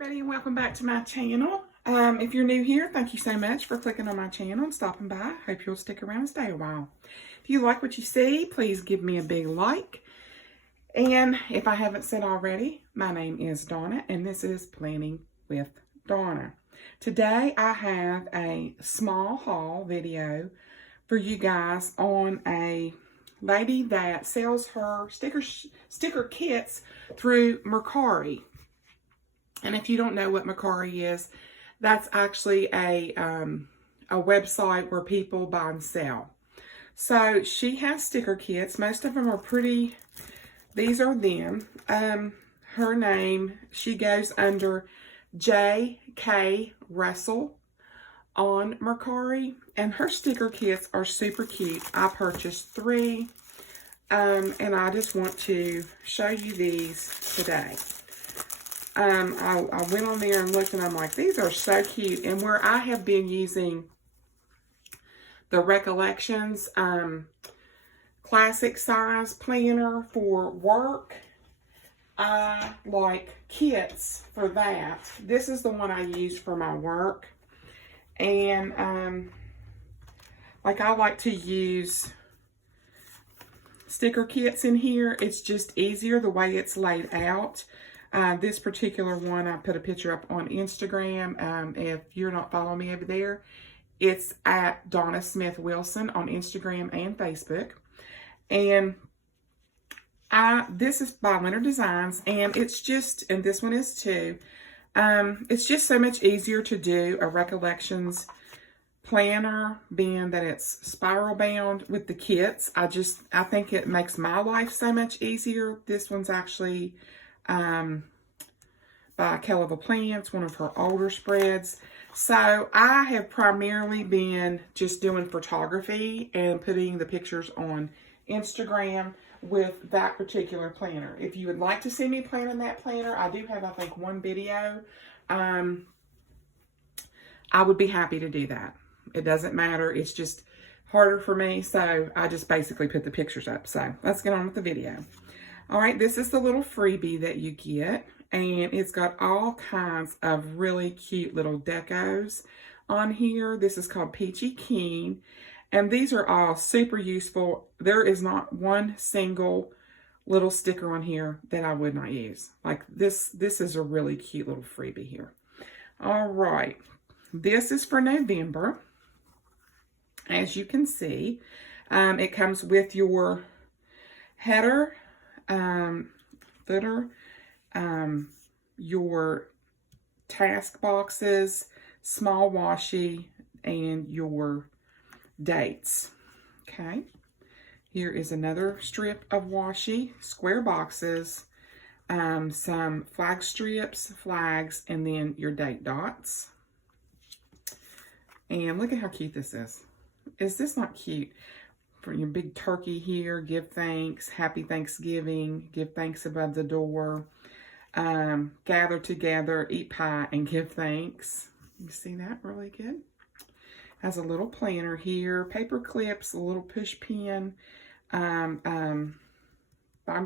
everybody, and welcome back to my channel. If you're new here, thank you so much for clicking on my channel and stopping by. Hope you'll stick around and stay a while. If you like what you see, please give me a big like. And if I haven't said already, my name is Donna, and this is Planning with Donna. Today, I have a small haul video for you guys on a lady that sells her sticker kits through Mercari. And if you don't know what Mercari is, that's actually a website where people buy and sell. So she has sticker kits. Most of them are pretty, these are them. Her name, she goes under Jkrussell on Mercari. And her sticker kits are super cute. I purchased 3. And I just want to show you these today. I went on there and looked, and I'm like, these are so cute. And where I have been using the Recollections classic size planner for work, I like kits for that. This is the one I use for my work. And like, I like to use sticker kits in here. It's just easier the way it's laid out. This particular one, I put a picture up on Instagram. If you're not following me over there, it's at Donna Smith Wilson on Instagram and Facebook. And this is by Leonard Designs, and it's just, and this one is too, it's just so much easier to do a Recollections planner, being that it's spiral bound with the kits. I think it makes my life so much easier. This one's actually by Kelly Plants, one of her older spreads. So I have primarily been just doing photography and putting the pictures on Instagram with that particular planner. If you would like to see me plan in that planner, I do have, I think, one video. I would be happy to do that. It doesn't matter. It's just harder for me, so I just basically put the pictures up. So let's get on with the video. All right, this is the little freebie that you get, and it's got all kinds of really cute little decos on here. This is called Peachy Keen, and these are all super useful. There is not one single little sticker on here that I would not use. Like this is a really cute little freebie here. All right, this is for November. As you can see, it comes with your header, footer, your task boxes, small washi, and your dates. Okay, here is another strip of washi, square boxes, some flag strips, flags, and then your date dots. And look at how cute this is. Is this not cute? For your big turkey here, give thanks, happy Thanksgiving, give thanks above the door, gather together, eat pie, and give thanks. You see that? Really good. Has a little planner here, paper clips, a little push pin, binder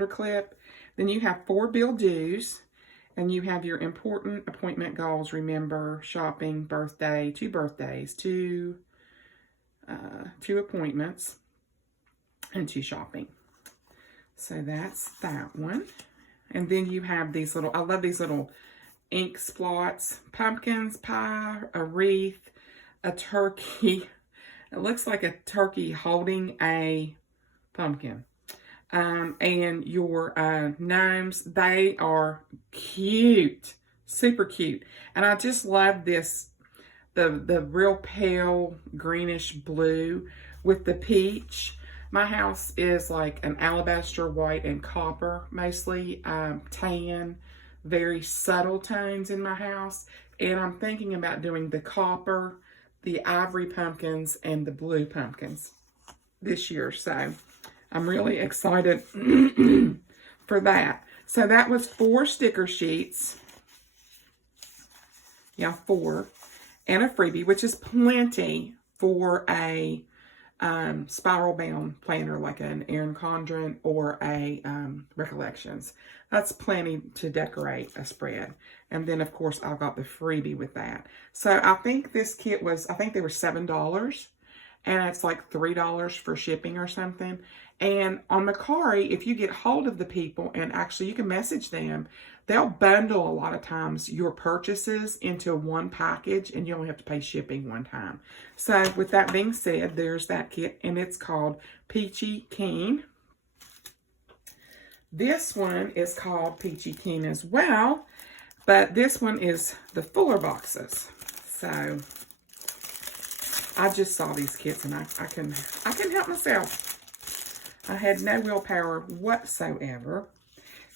clip. Then you have 4 bill dues, and you have your important appointment goals, remember, shopping, birthday, 2 birthdays, 2 appointments, and 2 shopping. So that's that one. And then you have these little, I love these little ink splots, pumpkins, pie, a wreath, a turkey. It looks like a turkey holding a pumpkin. And your gnomes, they are cute, super cute. And I just love this, the real pale greenish blue with the peach. My house is like an alabaster white and copper, mostly tan, very subtle tones in my house. And I'm thinking about doing the copper, the ivory pumpkins, and the blue pumpkins this year. So I'm really excited for that. So that was 4 sticker sheets. Yeah, 4. And a freebie, which is plenty for a spiral bound planner like an Erin Condren or a Recollections. That's plenty to decorate a spread. And then, of course, I got the freebie with that. So I think this kit was, I think they were $7. And it's like $3 for shipping or something. And on Mercari, if you get hold of the people, and actually you can message them, they'll bundle a lot of times your purchases into one package, and you only have to pay shipping one time. So with that being said, there's that kit, and it's called Peachy Keen. This one is called Peachy Keen as well, but this one is the fuller boxes. So I just saw these kits, and I can help myself. I had no willpower whatsoever.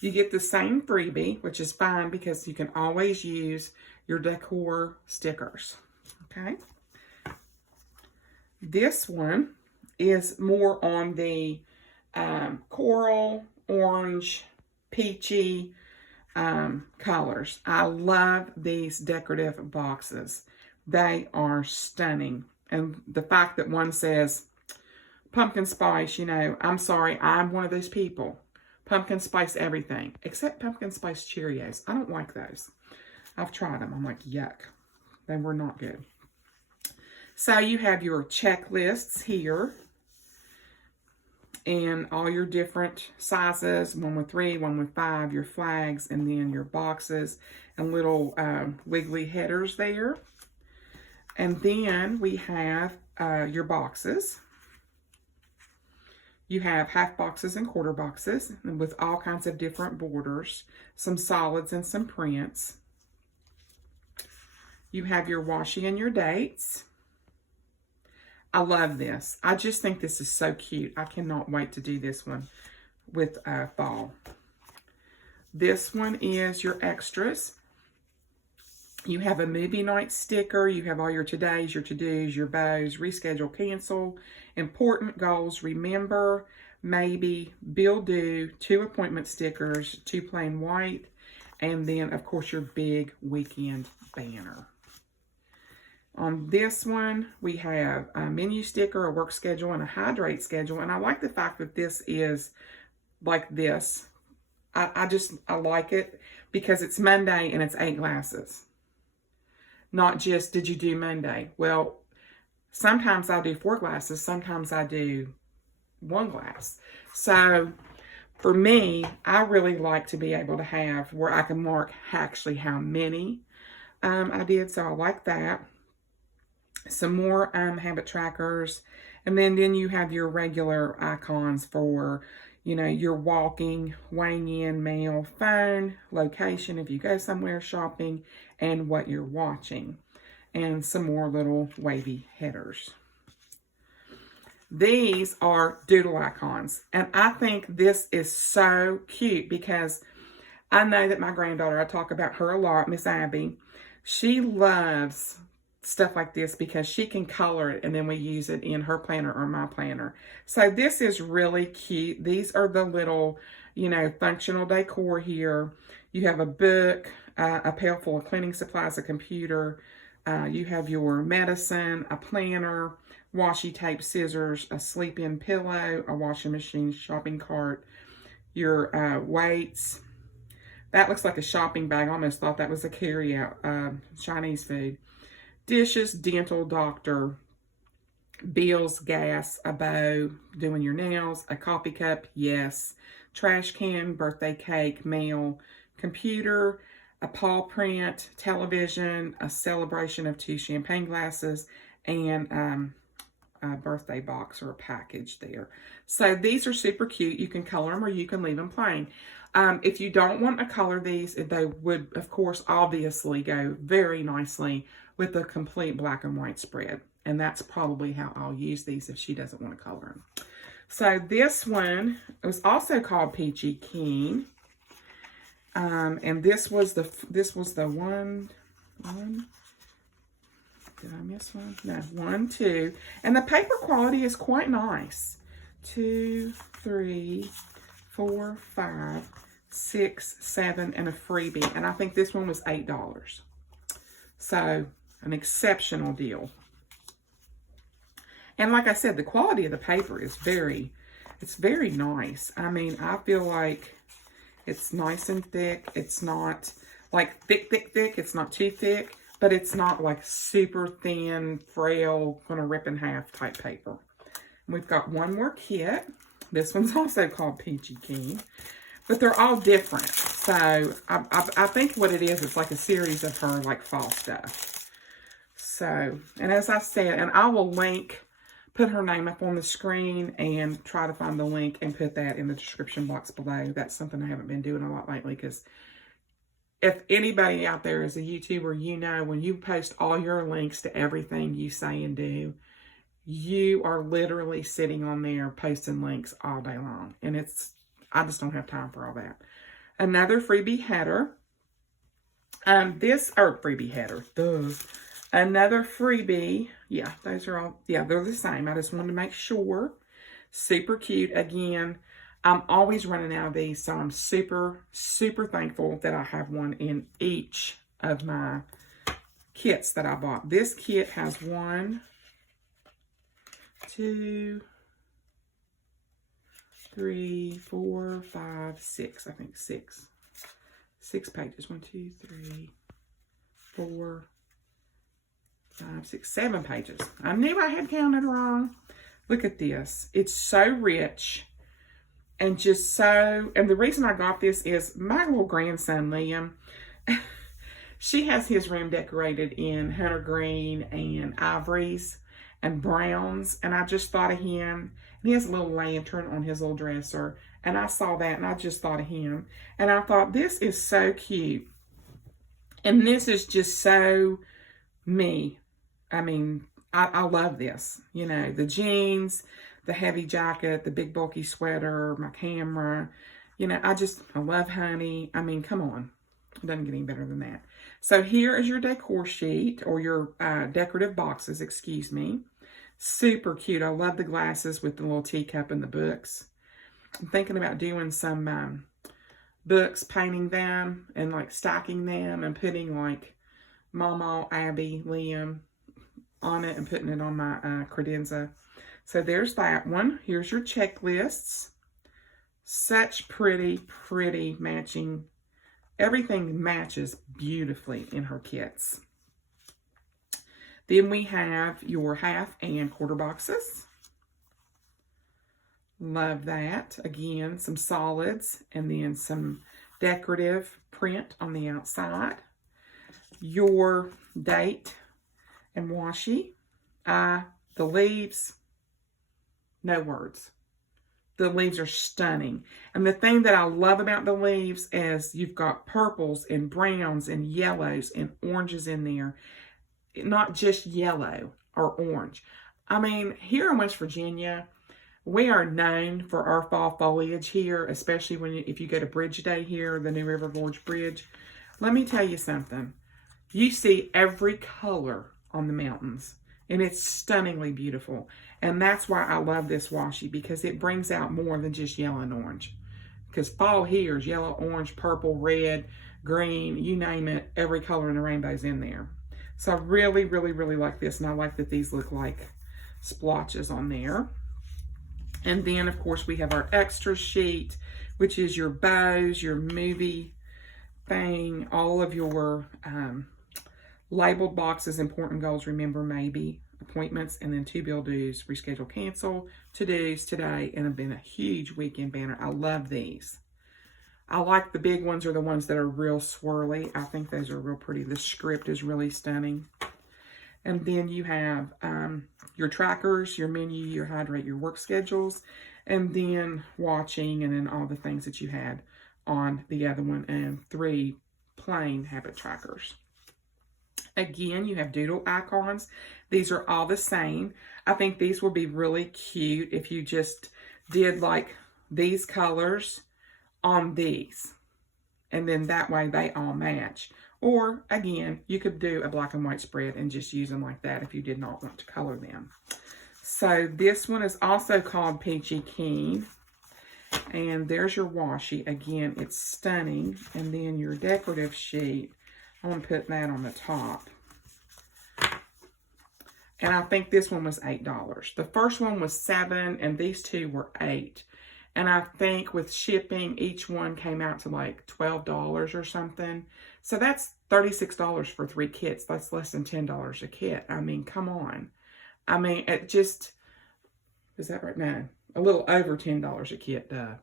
You get the same freebie, which is fine because you can always use your decor stickers. Okay. This one is more on the coral, orange, peachy colors. I love these decorative boxes. They are stunning. And the fact that one says pumpkin spice, you know, I'm sorry, I'm one of those people. Pumpkin spice everything, except pumpkin spice Cheerios. I don't like those. I've tried them. I'm like, yuck. They were not good. So you have your checklists here. And all your different sizes, one with 3, one with 5, your flags, and then your boxes and little wiggly headers there. And then we have your boxes. You have half boxes and quarter boxes with all kinds of different borders, some solids and some prints. You have your washi and your dates. I love this. I just think this is so cute. I cannot wait to do this one with fall. This one is your extras. You have a movie night sticker. You have all your todays, your to-dos, your bows, reschedule, cancel, important goals, remember, maybe, bill due, 2 appointment stickers, 2 plain white, and then, of course, your big weekend banner. On this one, we have a menu sticker, a work schedule, and a hydrate schedule. And I like the fact that this is like this. I like it because it's Monday and it's 8 glasses. Not just, did you do Monday? Well, sometimes I do 4 glasses. Sometimes I do 1 glass. So for me, I really like to be able to have where I can mark actually how many I did. So I like that. Some more habit trackers. And then you have your regular icons for, you know, your walking, weighing in, mail, phone, location if you go somewhere shopping, and what you're watching. And some more little wavy headers. These are doodle icons. And I think this is so cute because I know that my granddaughter, I talk about her a lot, Miss Abby, she loves stuff like this because she can color it and then we use it in her planner or my planner. So this is really cute. These are the little, you know, functional decor here. You have a book, a pail full of cleaning supplies, a computer. You have your medicine, a planner, washi tape, scissors, a sleep-in pillow, a washing machine, shopping cart, your weights. That looks like a shopping bag. I almost thought that was a carry-out Chinese food. Dishes, dental, doctor, bills, gas, a bow, doing your nails, a coffee cup, yes, trash can, birthday cake, mail, computer, a paw print, television, a celebration of 2 champagne glasses, and a birthday box or a package there. So these are super cute. You can color them or you can leave them plain. If you don't want to color these, they would, of course, obviously go very nicely with a complete black and white spread. And that's probably how I'll use these if she doesn't want to color them. So this one was also called Peachy Keen. And this was the one, did I miss one? No, 1, 2. And the paper quality is quite nice. 2, 3, 4, 5, 6, 7, and a freebie. And I think this one was $8. So an exceptional deal. And like I said, the quality of the paper is it's very nice. I mean, I feel like it's nice and thick. It's not like thick, thick, thick. It's not too thick, but it's not like super thin, frail, gonna rip in half type paper. We've got one more kit. This one's also called Peachy Keen, but they're all different. So I think what it is, it's like a series of her like fall stuff. So, and as I said, and I will put her name up on the screen and try to find the link and put that in the description box below. That's something I haven't been doing a lot lately, because if anybody out there is a YouTuber, you know when you post all your links to everything you say and do, you are literally sitting on there posting links all day long. And I just don't have time for all that. Another freebie header. Freebie header. Duh. Another freebie. Yeah, those are all, yeah, they're the same. I just wanted to make sure. Super cute. Again, I'm always running out of these, so I'm super, super thankful that I have one in each of my kits that I bought. This kit has 1, 2, 3, 4, 5, 6. I think 6. 6 pages. 1, 2, 3, 4, 5, 6, 7 pages. I knew I had counted wrong. Look at this. It's so rich and just so, and the reason I got this is my little grandson, Liam, she has his room decorated in hunter green and ivories and browns, and I just thought of him. And he has a little lantern on his little dresser, and I saw that and I just thought of him, and I thought, this is so cute, and this is just so me. I mean, I love this. You know, the jeans, the heavy jacket, the big bulky sweater, my camera, you know, I love honey. I mean, come on, it doesn't get any better than that. So here is your decor sheet, or your decorative boxes, excuse me. Super cute. I love the glasses with the little teacup and the books. I'm thinking about doing some books, painting them and like stacking them and putting like Mama, Abby, Liam on it and putting it on my credenza. So there's that one. Here's your checklists. Such pretty, pretty matching. Everything matches beautifully in her kits. Then we have your half and quarter boxes. Love that. Again, some solids and then some decorative print on the outside. Your date and washi. The leaves, no words. The leaves are stunning. And the thing that I love about the leaves is you've got purples and browns and yellows and oranges in there. Not just yellow or orange. I mean, here in West Virginia, we are known for our fall foliage here, especially if you go to Bridge Day here, the New River Gorge Bridge. Let me tell you something. You see every color on the mountains, and it's stunningly beautiful. And that's why I love this washi, because it brings out more than just yellow and orange. Because fall here is yellow, orange, purple, red, green, you name it, every color in the rainbow's in there. So I really, really, really like this, and I like that these look like splotches on there. And then, of course, we have our extra sheet, which is your bows, your movie thing, all of your labeled boxes, important goals, remember, maybe, appointments, and then to bill dues, reschedule, cancel, to-dos, today, and have been a huge weekend banner. I love these. I like the big ones, are the ones that are real swirly. I think those are real pretty. The script is really stunning. And then you have your trackers, your menu, your hydrate, your work schedules, and then watching, and then all the things that you had on the other one, and 3 plain habit trackers. Again, you have doodle icons. These are all the same. I think these will be really cute if you just did like these colors on these, and then that way they all match. Or again, you could do a black and white spread and just use them like that if you did not want to color them. So this one is also called Peachy Keen, and there's your washi. Again, it's stunning. And then your decorative sheet, I want to put that on the top. And I think this one was $8. The first one was $7, and these two were $8. And I think with shipping, each one came out to like $12 or something. So that's $36 for 3 kits. That's less than $10 a kit. I mean, come on. I mean, it just, is that right? No, a little over $10 a kit, duh.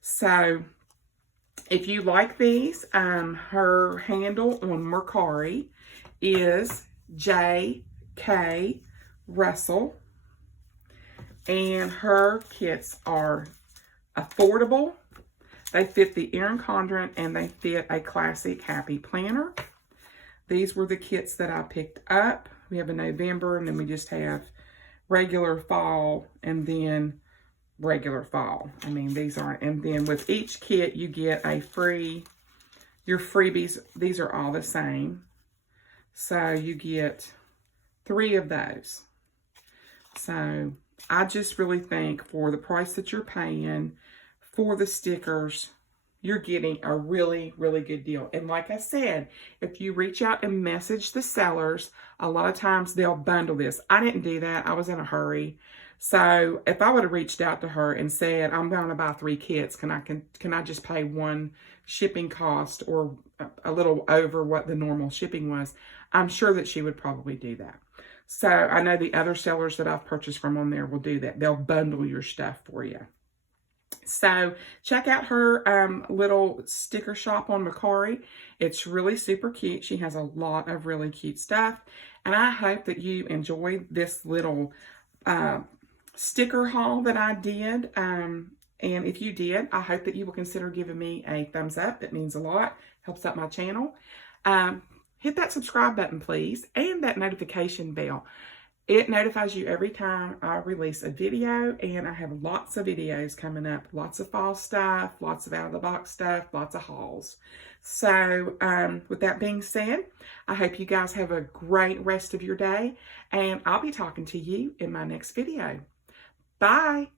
So if you like these, her handle on Mercari is Jkrussell. And her kits are affordable. They fit the Erin Condren and they fit a classic happy planner. These were the kits that I picked up. We have a November, and then we just have regular fall and then regular fall. I mean, these aren't, and then with each kit you get a free, your freebies. These are all the same. So you get 3 of those. So I just really think for the price that you're paying for the stickers, you're getting a really, really good deal. And like I said, if you reach out and message the sellers, a lot of times they'll bundle this. I didn't do that. I was in a hurry. So if I would have reached out to her and said, I'm going to buy 3 kits, can I just pay 1 shipping cost or a little over what the normal shipping was, I'm sure that she would probably do that. So I know the other sellers that I've purchased from on there will do that. They'll bundle your stuff for you. So check out her little sticker shop on Mercari. It's really super cute. She has a lot of really cute stuff. And I hope that you enjoyed this little sticker haul that I did. And if you did, I hope that you will consider giving me a thumbs up. It means a lot. Helps out my channel. Hit that subscribe button, please, and that notification bell. It notifies you every time I release a video, and I have lots of videos coming up. Lots of fall stuff, lots of out-of-the-box stuff, lots of hauls. So, with that being said, I hope you guys have a great rest of your day, and I'll be talking to you in my next video. Bye!